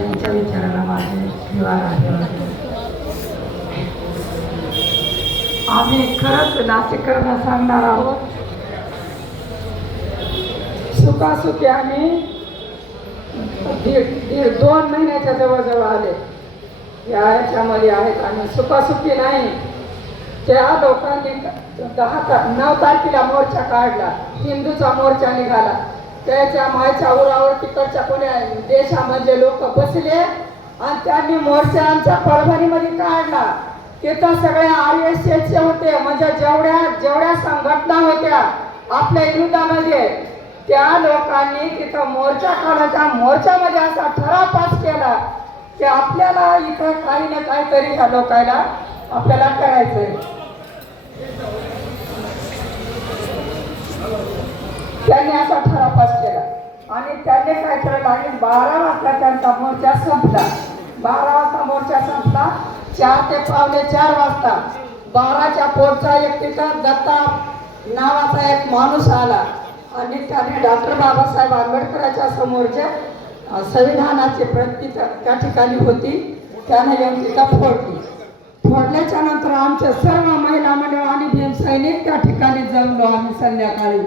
यांच्या विचाराला माझे निवार आहे. आम्ही खरंच नाशिकरांना सांगणार आहोत. सुखासुखी आम्ही दीड दीड दोन महिन्याच्या जवळजवळ आले. या याच्यामध्ये आहेत आणि सुखासुखी नाही. त्या लोकांनी दहा नऊ तारखेला मोर्चा काढला. हिंदूचा मोर्चा निघाला. त्याच्या मायच्या उरावर तिकडच्या कोण्या देशामधले लोक बसले आणि त्यांनी मोर्चा आमच्या परभणीमध्ये काढला. तिथं सगळे आर एस एसचे होते म्हणजे जेवढ्या जेवढ्या संघटना होत्या आपल्या विरोधामध्ये त्या लोकांनी तिथं मोर्चा काढायचा मोर्चामध्ये असा ठराव पास केला की आपल्याला इथं काही ना काहीतरी ह्या लोकांना आपल्याला करायचंय. त्यांनी असा ठराव पास केला आणि त्यांनी काय केलं आणि बारा वाजता त्यांचा मोर्चा संपला. बारा वाजता मोर्चा संपला. चार ते पावणे चार वाजता बाराच्या पोटचा एक तिथं दत्ता नावाचा एक माणूस आला. आणि त्याने डॉक्टर बाबासाहेब आंबेडकरांच्या समोरच्या संविधानाची प्रती त्या ठिकाणी होती त्याने येऊन तिथं फोडली. फोडल्याच्या नंतर आमच्या सर्व महिला मंडळ आणि भीम सैनिक त्या ठिकाणी जमलो आम्ही संध्याकाळी.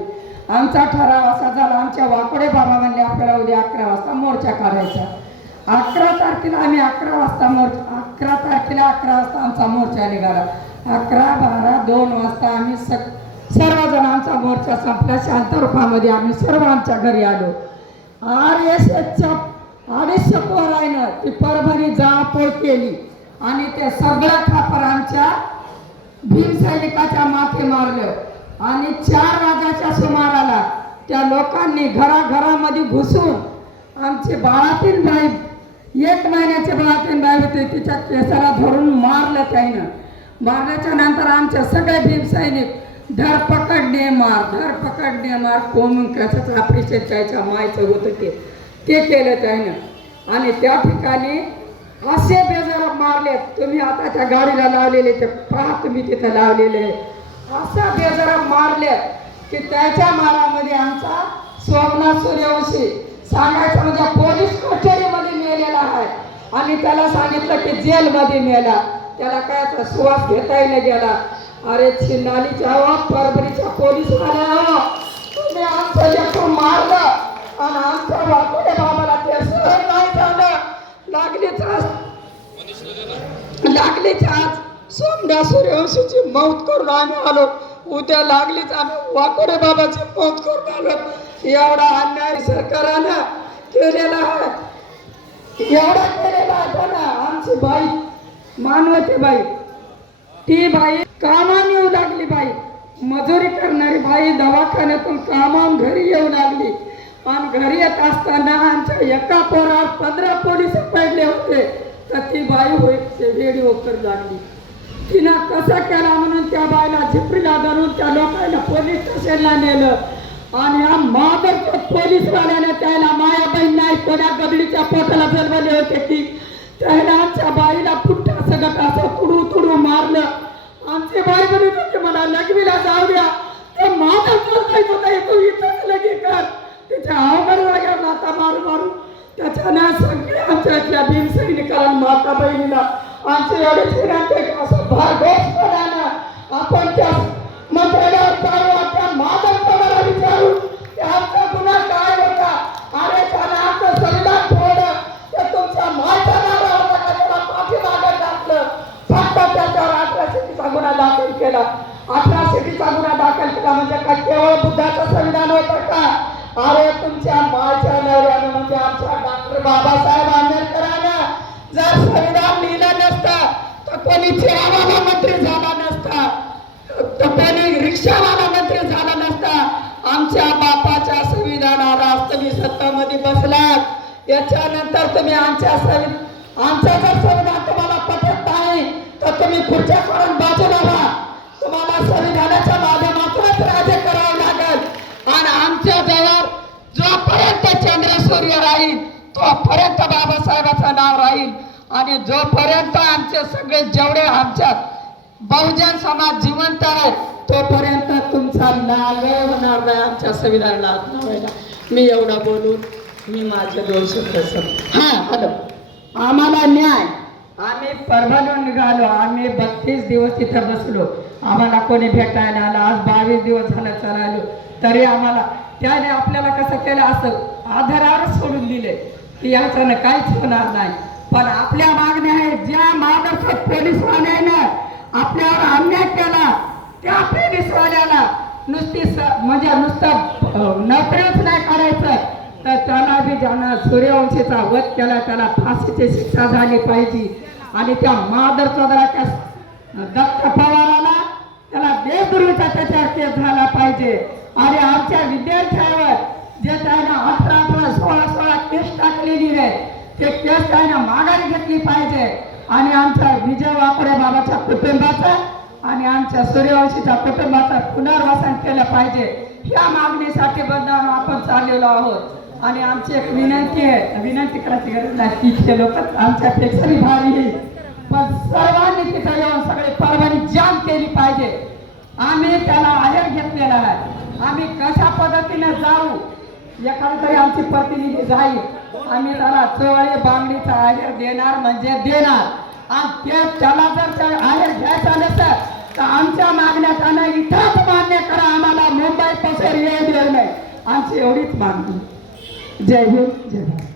आमचा ठराव असा झाला आमच्या वाकोडे बाबा म्हणले आपल्याला उद्या अकरा वाजता मोर्चा काढायचा अकरा तारखेला आम्ही अकरा वाजता मोर्चा अकरा तारखेला अकरा वाजता आमचा मोर्चा निघाला. अकरा बारा दोन वाजता आम्ही सग सर्वजण आमचा मोर्चा संपला. शांतरूपामध्ये आम्ही सर्व आमच्या घरी आलो. आर एस एसच्या अडीचशे पोरायनं ती परभणी जाळपोळ केली आणि ते सगळं खापर आमच्या भीम सैनिकाच्या माथे मारलं. आणि चार वाजाच्या सुमाराला त्या लोकांनी घराघरामध्ये घुसून आमचे बाळातीन बाई एक महिन्याचे बाळातीन बाई होते तिच्या केसाला धरून मारलं त्यानं. मारल्याच्या नंतर आमचे सगळे भीमसैनिक धर पकडणे मार धर पकडणे मार कोमून कशाच ऑपरेशन त्याच्या मायचं होतं ते. ते केलं त्यानं. आणि त्या ठिकाणी असे बेजार मारले तुम्ही आता त्या गाडीला लावलेले ते पहा तुम्ही तिथं लावलेले असा बेजारा मारले की त्याच्या मारामध्ये आमचा सोमनाथ सूर्यवंशी सांगायचं म्हणजे पोलीस कचेरीमध्ये मेलेला आहे. आणि त्याला सांगितलं की जेलमध्ये मेला. त्याला काय श्वास घेता नाही गेला. अरे छिन्नालीच्या हो परभणीच्या पोलीस वाल्या उद्या सूर्यवंशीची मौत करून आम्ही आलो. उद्या लागलीच आम्ही वाकोडे बाबाची मौत करून आलो. एवढा अन्याय सरकारानं केलेला आहे. एवढा केलेला आहे ना आमची बाई मानवती बाई. ती बाई कामाने येऊ लागली बाई. मजुरी करणारी बाई दवाखान्यातून कामावून घरी येऊ लागली. आणि घरी येत असताना आमच्या एका पोरात पंधरा पोलीस पडले होते. तर ती बाई होय ते रेडिओ लागली. तिनं कसं केला म्हणून त्या बाईला झिपरीला धरून त्या लोकांना पोलीस स्टेशनला नेलं. आणि हा मादर पोलीसवाल्याने त्याला मायाबाई नाही कोण्या गदडीच्या पोटाला जन्मले होते की? त्याला आमच्या बाईला पुट्टा सगळं असं तुडू तुडू मारलं. आमची बाई म्हणत होती मला लग्नीला जाऊ द्या. तर मादर चालतायचं होता तू इथंच लगी कर. तिच्या अवघड लागल्या माता मारू मारू त्याच्यानं सगळे आमच्या इथल्या भीम माता बहिणीला आमचे एवढे फिरायचे असं भागोसपणानं आपण त्या मंत्र्याला जाऊ त्या माधव विचारू. की आमचा गुन्हा काय होता? अरे त्याला आमचं संविधान ठेवलं ते तुमच्या मायचा नारा होता का? त्याला पाठीमागं टाकलं. फक्त त्याच्यावर अठराशेचा गुन्हा दाखल केला. अठराशेचा गुन्हा दाखल केला म्हणजे का केवळ बुद्धाचं संविधान होतं का? अरे तुमच्या माच्या नवऱ्यानं म्हणजे आमच्या डॉक्टर बाबासाहेब आंबेडकरांनं जर संविधान लिहिलं नसतं तर कोणी मंत्री झाला नसता. तर कोणी रिक्षावाला मंत्री झाला नसता. आमच्या बापाच्या संविधानाला तुम्ही सत्तामध्ये बसलात. याच्यानंतर तुम्ही आमच्या संवि आमचं जर संविधान तुम्हाला पटत नाही तर तुम्ही खुर्च्या करून बाजूला व्हा तुम्हाला संविधानाच्या माध्यमातूनच राज्य करावं लागेल. आणि आमच्या जवळ जोपर्यंत चंद्र सूर्य राहील तोपर्यंत बाबासाहेबाचं नाव राहील. आणि जोपर्यंत आमचे सगळे जेवढे आमच्या बहुजन समाज जिवंत आहे तोपर्यंत तुमचा नाव होणार नाही आमच्या संविधानाला मी एवढा बोलून मी माझे दोन शब्द हां हॅलो. आम्हाला न्याय. आम्ही परभणीहून निघालो आम्ही बत्तीस दिवस तिथं बसलो. आम्हाला कोणी भेटायला आलं आज बावीस दिवस झालं चालायलो. तरी आम्हाला त्याने आपल्याला कसं केलं असं आधारावर सोडून दिले. की याच्यानं काहीच होणार नाही. पण आपल्या मागण्या आहेत. ज्या मार्गदर्शक पोलीसवाल्यानं आपल्यावर अन्याय केला त्या पोलीसवाल्याला नुसती स- म्हणजे नुसतं अं, नोकरीच नाही करायचं. तर त्याला बी ज्यानं सूर्यवंशीचा वध केला त्याला फाशीची शिक्षा झाली पाहिजे. आणि त्या मादरचा त्या दत्त पवाराला त्याला बेदुरूचा त्याच्यावर केस झाला पाहिजे. आणि आमच्या विद्यार्थ्यावर जे त्यानं अठरा अठरा सोळा सोळा केस टाकलेली आहे ते केस त्यानं माघारी घेतली पाहिजे. आणि आमच्या विजय वाकडे बाबाच्या कुटुंबाचा आणि आमच्या सूर्यवंशीच्या कुटुंबाचा पुनर्वसन केलं पाहिजे. ह्या मागणीसाठी बदनाम आपण चाललेलो आहोत. आणि आमची एक विनंती आहे विनंती करायची गरज नाही तिथे लोक आमच्यापेक्षाही भारी पण सर्वांनी तिथं येऊन सगळे परवानी जाम केली पाहिजे. आम्ही त्याला आहेर घेतलेला आहे. आम्ही कशा पद्धतीने जाऊ एखादं तरी आमची प्रतिनिधी जाईल. आम्ही त्याला चवळी बांगडीचा आहेर देणार म्हणजे देणार. आणि ते त्याला जर त्या आहेर घ्यायचा नसेल तर आमच्या मागण्या त्यांना इथंच मान्य करा. आम्हाला मुंबई पसर येऊ देऊ नाही आमची एवढीच मागणी. जय हिंद जय भारत.